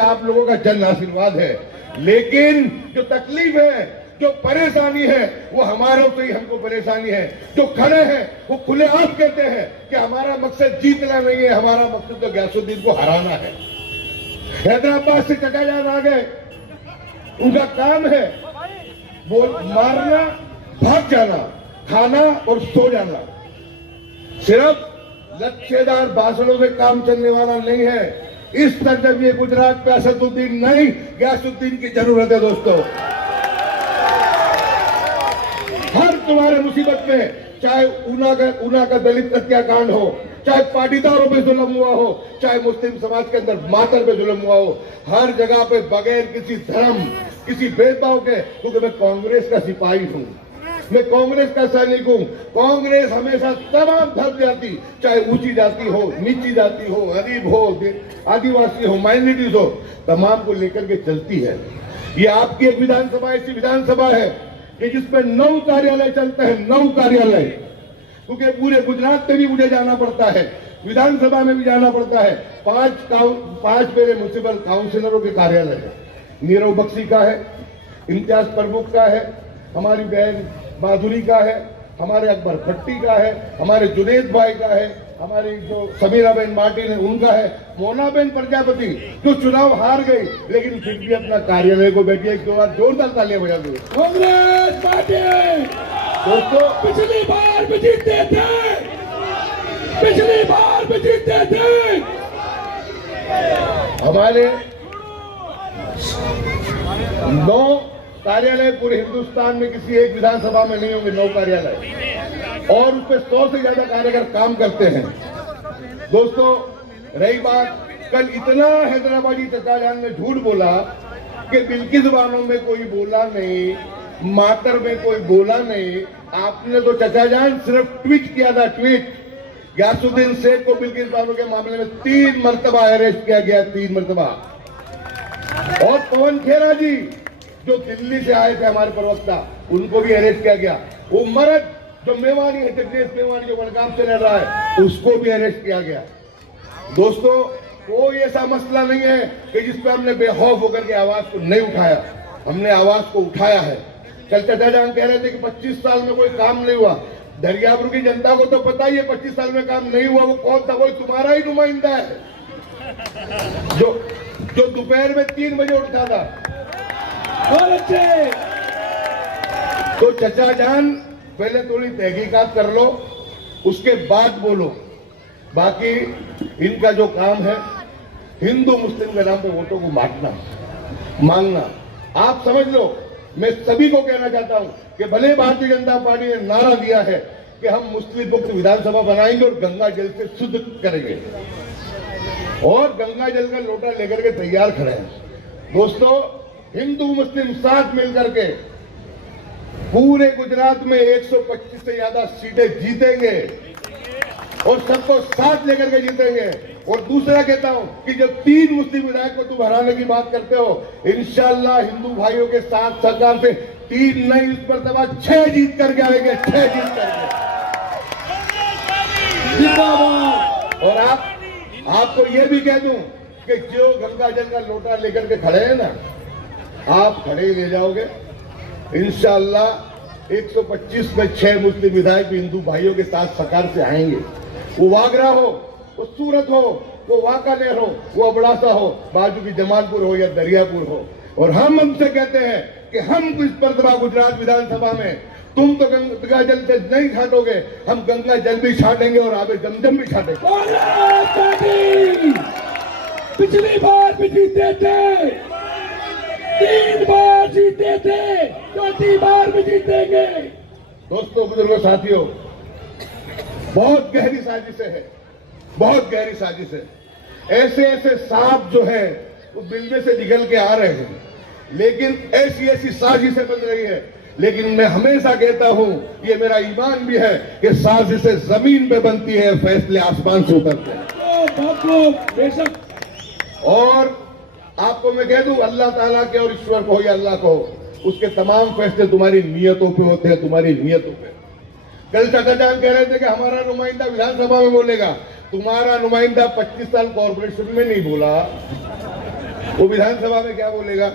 आप लोगों का जन आशीर्वाद है, लेकिन जो तकलीफ है, जो परेशानी है, वो हमारों से ही हमको परेशानी है। जो खड़े हैं वो खुले आप कहते हैं कि हमारा मकसद जीतना नहीं है, हमारा मकसद तो गयासुद्दीन को हराना है। हैदराबाद से चकाजान आ गए, उनका काम है वो मारना, भाग जाना, खाना और सो जाना। सिर्फ लच्छेदार भाषणों से काम चलने वाला नहीं है। इस तरह ये गुजरात पे असदुद्दीन नहीं, गयासुद्दीन की जरूरत है दोस्तों। हर तुम्हारे मुसीबत में, चाहे ऊना का दलित हत्याकांड हो, चाहे पाटीदारों पे जुल्म हुआ हो, चाहे मुस्लिम समाज के अंदर मातर पे जुल्म हुआ हो, हर जगह पे बगैर किसी धर्म, किसी भेदभाव के, क्योंकि मैं कांग्रेस का सिपाही हूं, मैं कांग्रेस का सैनिक हूं। कांग्रेस हमेशा तमाम धर्म जाति, चाहे ऊंची जाति हो, नीची जाति हो, गरीब हो, आदिवासी हो, माइनॉरिटीज हो, तमाम को लेकर के चलती है। ये आपकी एक विधानसभा ऐसी विधानसभा है कि जिसपे 9 कार्यालय चलते हैं, 9 कार्यालय, क्योंकि पूरे गुजरात में भी मुझे जाना पड़ता है, विधानसभा में भी जाना पड़ता है। 5 मेरे म्युनिसिपल काउंसिलरों के कार्यालय है। नीरव बख्शी का है, इम्तियाज प्रमुख का है, हमारी बहन माधुरी का है, हमारे अकबर भट्टी का है, हमारे जुनेद भाई का है, हमारी जो समीरा बहन मार्टिन है उनका है, मोना बहन प्रजापति जो चुनाव हार गई लेकिन फिर भी अपना कार्यालय को बैठी है। एक बार जोरदार तालियां बजा दो। कांग्रेस पार्टी दोस्तों पिछली बार भी जीते थे, पिछली बार भी जीते थे। हमारे 9 कार्यालय पूरे हिंदुस्तान में किसी एक विधानसभा में नहीं होंगे, 9 कार्यालय, और उस पर 100 से ज्यादा कार्यकर काम करते हैं। दोस्तों रही बात, कल इतना हैदराबादी चचाजान ने झूठ बोला कि बिल्किस बानो में कोई बोला नहीं, मातर में कोई बोला नहीं। आपने तो चचाजान सिर्फ ट्वीट किया था, ट्वीट। गयासुद्दीन शेख को बिल्किस बानो के मामले में 3 मरतबा अरेस्ट किया गया, 3 मरतबा। और पवन खेरा जी जो दिल्ली से आए थे, हमारे प्रवक्ता, उनको भी अरेस्ट किया गया। वो मर्द जो मेवानी है, जगदीश मेवानी जो बड़गाम से लड़ रहा है, उसको भी अरेस्ट किया गया। दोस्तों कोई ऐसा मसला नहीं है कि जिस पर हमने बेखौफ होकर के आवाज को नहीं उठाया, हमने आवाज को उठाया है। कल चचाजान कह रहे थे कि 25 साल में कोई काम नहीं हुआ। दरियापुर की जनता को तो पता ही है 25 साल में काम नहीं हुआ। वो कौन था? वो तुम्हारा ही नुमाइंदा है जो दोपहर में 3 बजे उठता था। और अच्छे तो चचाजान पहले थोड़ी तहकीकात कर लो, उसके बाद बोलो। बाकी इनका जो काम है हिंदू मुस्लिम के नाम पे वोटों को मांगना, आप समझ लो। मैं सभी को कहना चाहता हूं कि भले भारतीय जनता पार्टी ने नारा दिया है कि हम मुस्लिम मुक्त विधानसभा बनाएंगे और गंगा जल से शुद्ध करेंगे, और गंगा जल का लोटा लेकर के तैयार खड़े हैं। दोस्तों हिंदू मुस्लिम साथ मिलकर के पूरे गुजरात में 125 से ज्यादा सीटें जीतेंगे और सबको साथ लेकर के जीतेंगे। और दूसरा कहता हूं कि जब 3 मुस्लिम विधायक को तुम हराने की बात करते हो, इंशाल्लाह हिंदू भाइयों के साथ सरकार से 3 नहीं, इस पर दबा 6 जीत करके आएंगे, 6 जीत करके। और आपको यह भी कह दूं कि जो गंगा जल का लोटा लेकर के खड़े हैं ना, आप खड़े ही ले जाओगे इंशाअल्लाह। 125 में 6 मुस्लिम विधायक भी हिंदू भाइयों के साथ सरकार से आएंगे। वो वागरा हो, वो सूरत हो, वो वाकानेर हो, वो अबड़ासा हो, बाजू की जमालपुर हो या दरियापुर हो। और हम हमसे कहते हैं कि हम इस मरतबा गुजरात विधानसभा में तुम तो गंगा जल से नहीं छाटोगे, हम गंगा जल भी छाटेंगे और आगे जमजम भी छाटेंगे। पिछली बार भी जीते थे, 3 बार जीते थे, 4थी बार भी जीतेंगे। दोस्तों बुजुर्गों साथियों, बहुत गहरी साजिश है, बहुत गहरी साजिश है। ऐसे ऐसे सांप जो है वो बिल्ले से निकल के आ रहे हैं, लेकिन ऐसी ऐसी साजिशें बन रही है। लेकिन मैं हमेशा कहता हूं, ये मेरा ईमान भी है कि साजिशें जमीन पे बनती है, फैसले आसमान से उतरते हैं। और आपको मैं कह दूं, अल्लाह ताला के और ईश्वर को या अल्लाह को, उसके तमाम फैसले तुम्हारी नियतों पे होते हैं, तुम्हारी नियतों पे। कल चचाजान कह रहे थे कि हमारा नुमाइंदा विधानसभा में बोलेगा, तुम्हारा नुमाइंदा 25 साल कॉर्पोरेशन में नहीं बोला, वो विधानसभा में क्या बोलेगा?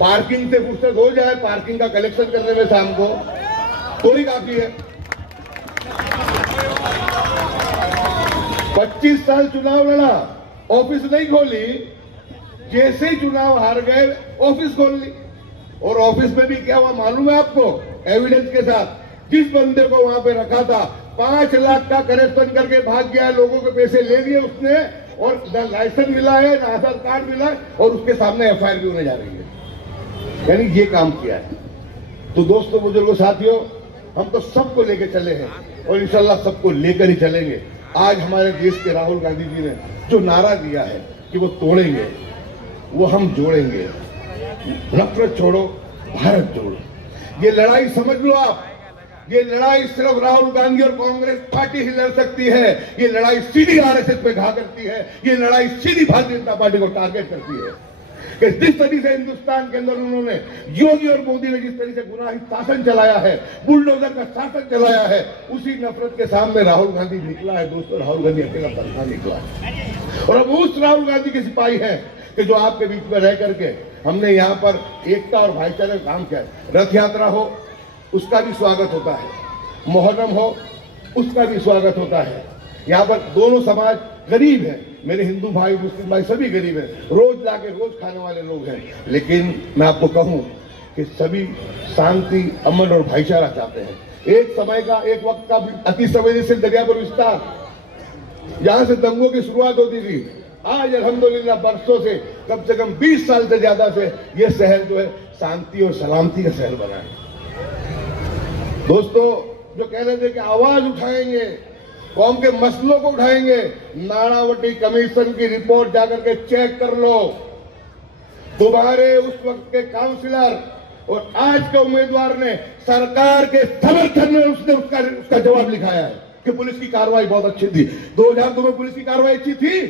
पार्किंग से फुर्सत हो जाए, पार्किंग का कलेक्शन करने में शाम को तो ही काफी है। 25 साल चुनाव लड़ा, ऑफिस नहीं खोली, जैसे ही चुनाव हार गए ऑफिस खोल ली। और ऑफिस में भी क्या हुआ मालूम है आपको? एविडेंस के साथ जिस बंदे को वहां पे रखा था 5 लाख का करेक्शन करके भाग गया, लोगों के पैसे ले लिए उसने, और न लाइसेंस मिला है न आधार कार्ड मिला है, और उसके सामने एफआईआर भी होने जा रही है। यानी ये काम किया है। तो दोस्तों, बुजुर्गों, साथियों, हम तो सबको लेके चले हैं और इंशाल्लाह सबको लेकर ही चलेंगे। आज हमारे देश के राहुल गांधी जी ने जो नारा दिया है कि वो तोड़ेंगे, वो हम जोड़ेंगे। नफरत छोड़ो, भारत जोड़ो। ये लड़ाई समझ लो आप, ये लड़ाई सिर्फ राहुल गांधी और कांग्रेस पार्टी ही लड़ सकती है। ये लड़ाई सीधी आरएसएस पे घा करती है। ये लड़ाई सीधी भारतीय जनता पार्टी को टारगेट करती है कि जिस तरीके से हिंदुस्तान के अंदर उन्होंने, योगी और मोदी ने जिस तरीके से गुनाही शासन चलाया है, बुलडोजर का शासन चलाया है, उसी नफरत के सामने राहुल गांधी निकला है। दोस्तों, राहुल गांधी अकेला तनखा निकला है। और अब उस राहुल गांधी के सिपाही हैं कि जो आपके बीच में रह करके हमने यहाँ पर एकता और भाईचारे का काम किया है। रथ यात्रा हो, उसका भी स्वागत होता है, मुहर्रम हो, उसका भी स्वागत होता है। यहाँ पर दोनों समाज गरीब हैं, मेरे हिंदू भाई मुस्लिम भाई सभी गरीब हैं, रोज लाके रोज खाने वाले लोग हैं। लेकिन मैं आपको कहूं कि सभी शांति, अमन और भाईचारा चाहते हैं। एक समय का, एक वक्त का अति संवेदनशील दरियापुर विस्तार, जहां से दंगों की शुरुआत होती थी, आज अल्हम्दुलिल्लाह बरसों से, कम से कम 20 साल से ज्यादा से ये शहर जो है शांति और सलामती का शहर बना है। दोस्तों, जो कह रहे थे कि आवाज उठाएंगे, कौम के मसलों को उठाएंगे, नाणावटी कमीशन की रिपोर्ट जाकर के चेक कर लो। तुम्हारे उस वक्त के काउंसिलर और आज के उम्मीदवार ने सरकार के समर्थन में उसने उसका जवाब लिखाया है कि पुलिस की कार्रवाई बहुत अच्छी थी। 2002 में पुलिस की कार्रवाई अच्छी थी?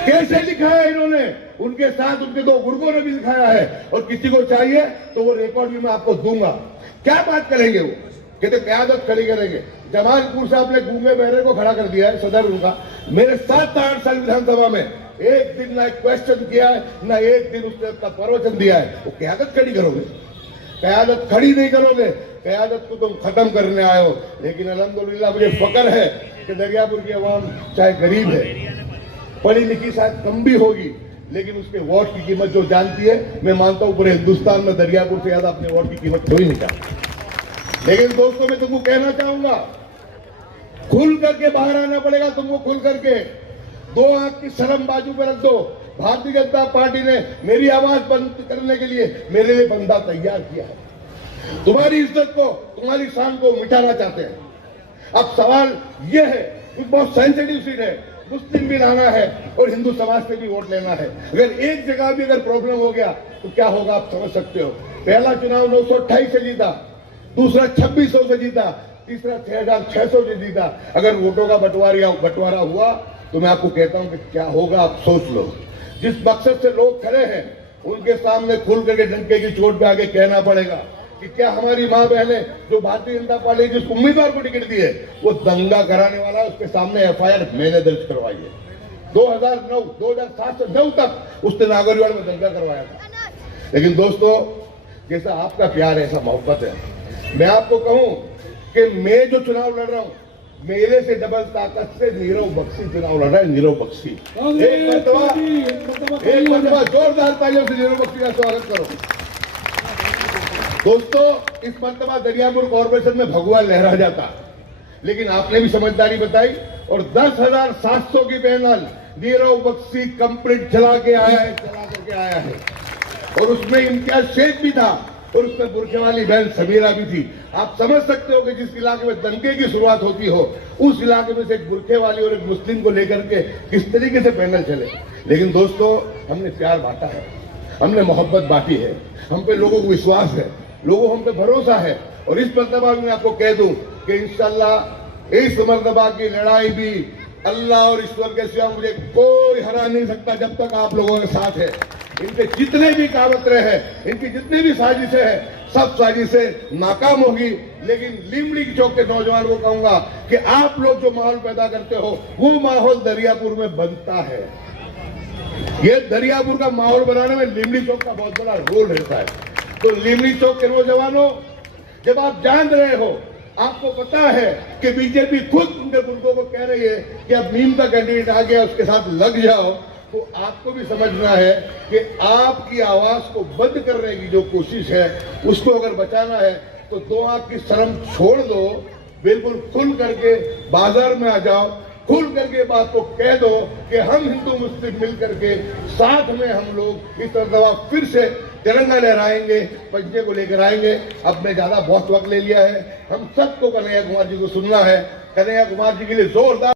कैसे लिखा है इन्होंने? उनके साथ उनके 2 गुर्गों ने भी लिखाया है। और किसी को चाहिए तो वो रिकॉर्ड भी मैं आपको दूंगा। क्या बात करेंगे वो? कहते क्यादत खड़ी करेंगे। जमालपुर से आपने गूंगे बहरे को खड़ा कर दिया है, सदर उनका। मेरे 7-8 साल विधानसभा में एक दिन ना एक क्वेश्चन किया है, ना एक दिन उसने अपना प्रवचन दिया है। वो क्यादत खड़ी करोगे? क्यादत खड़ी नहीं करोगे, क्यादत को तुम खत्म करने आए हो। लेकिन अल्हम्दुलिल्लाह मुझे फक्र है कि दरियापुर की आवाम चाहे गरीब है, पढ़ी लिखी शायद कम भी होगी, लेकिन उसके वोट की कीमत जो जानती है, मैं मानता हूं पूरे हिंदुस्तान में दरियापुर से ज्यादा अपने वोट की कीमत कोई नहीं जानता। लेकिन दोस्तों, मैं तुमको कहना चाहूंगा, खुल करके बाहर आना पड़ेगा तुमको, खुल करके। 2 आंख की शर्म बाजू पर रख दो। भारतीय जनता पार्टी ने मेरी आवाज बंद करने के लिए मेरे लिए बंदा तैयार किया है। तुम्हारी इज्जत को, तुम्हारी शान को मिटाना चाहते हैं। अब सवाल यह है कि बहुत सेंसिटिव सीट है, मुस्लिम भी लाना है और हिंदू समाज से भी वोट लेना है। अगर एक जगह भी अगर प्रॉब्लम हो गया तो क्या होगा आप समझ सकते हो। पहला चुनाव 928 से जीता, दूसरा 2600 से जीता, तीसरा 6600 से जीता। अगर वोटों का बंटवारा हुआ तो मैं आपको कहता हूं कि क्या होगा आप सोच लो। जिस मकसद से लोग खड़े हैं उनके सामने खुल करके डंके की चोट पे आगे कहना पड़ेगा कि क्या हमारी माँ बहनें जो भारतीय जनता पार्टी जिस उम्मीदवार को टिकट दी है वो दंगा कराने वाला है, उसके सामने एफआईआर मैंने दर्ज करवाई है। 2007 से 2009 तक उसने नागौरवाड़ में दंगा करवाया था। लेकिन दोस्तों, जैसा आपका प्यार है ऐसा मोहब्बत है। मैं आपको कहूं कि मैं जो चुनाव लड़ रहा हूं, मेरे से डबल ताकत से नीरव बख्शी चुनाव लड़ रहा है। नीरव बख्शी, एक मरतबा जोरदार तालियों से नीरव बख्शी का स्वागत करो। दोस्तों, इस मरतबा दरियापुर कॉर्पोरेशन में भगवा लहरा जाता, लेकिन आपने भी समझदारी बताई और 10,700 की पैनल नीरव बख्शी कंप्लीट चला करके आया है। और उसमें इम्तियाज शेख भी था और उसमें बुरखे वाली बहन समीरा भी थी। आप समझ सकते हो कि जिस इलाके में दंगे की शुरुआत होती हो, उस इलाके में से एक बुरखे वाली और एक मुस्लिम को लेकर के किस तरीके से पैनल चले। लेकिन दोस्तों, हमने प्यार बांटा है, हमने मोहब्बत बांटी है, हम पे लोगों को विश्वास है, लोगों हम पे भरोसा है। और इस मरतबा मैं आपको कह दूं कि इंशाल्लाह इस मरतबा की लड़ाई भी अल्लाह और ईश्वर के सिवा मुझे कोई हरा नहीं सकता जब तक आप लोगों के साथ है। इनके जितने भी कावतरे हैं, इनकी जितनी भी साजिशें हैं, सब साजिशें नाकाम होगी। लेकिन लिमड़ी चौक के नौजवान को कहूंगा कि आप लोग जो माहौल पैदा करते हो वो माहौल दरियापुर में बनता है। ये दरियापुर का माहौल बनाने में लिमड़ी चौक का बहुत बड़ा रोल रहता है। तो लिमड़ी चौक के नौजवानों, जब आप जान रहे हो, आपको पता है कि बीजेपी खुद उनके बुजुर्गों को कह रही है कि अब नीम का कैंडिडेट आ गया, उसके साथ लग जाओ, तो आपको भी समझना है कि आपकी आवाज को बंद करने की जो कोशिश है, उसको अगर बचाना है तो दो आंख की शर्म छोड़ दो, बिल्कुल खुल करके बाजार में आ जाओ, खुल करके बात को कह दो कि हम हिंदू मुस्लिम मिलकर के साथ में हम लोग इस दफा फिर से तिरंगा लहराएंगे, पंजे को लेकर आएंगे। अब मैं ज्यादा बहुत वक्त ले लिया है, हम सबको कन्हैया कुमार जी को सुनना है। कन्हैया कुमार जी के लिए जोरदार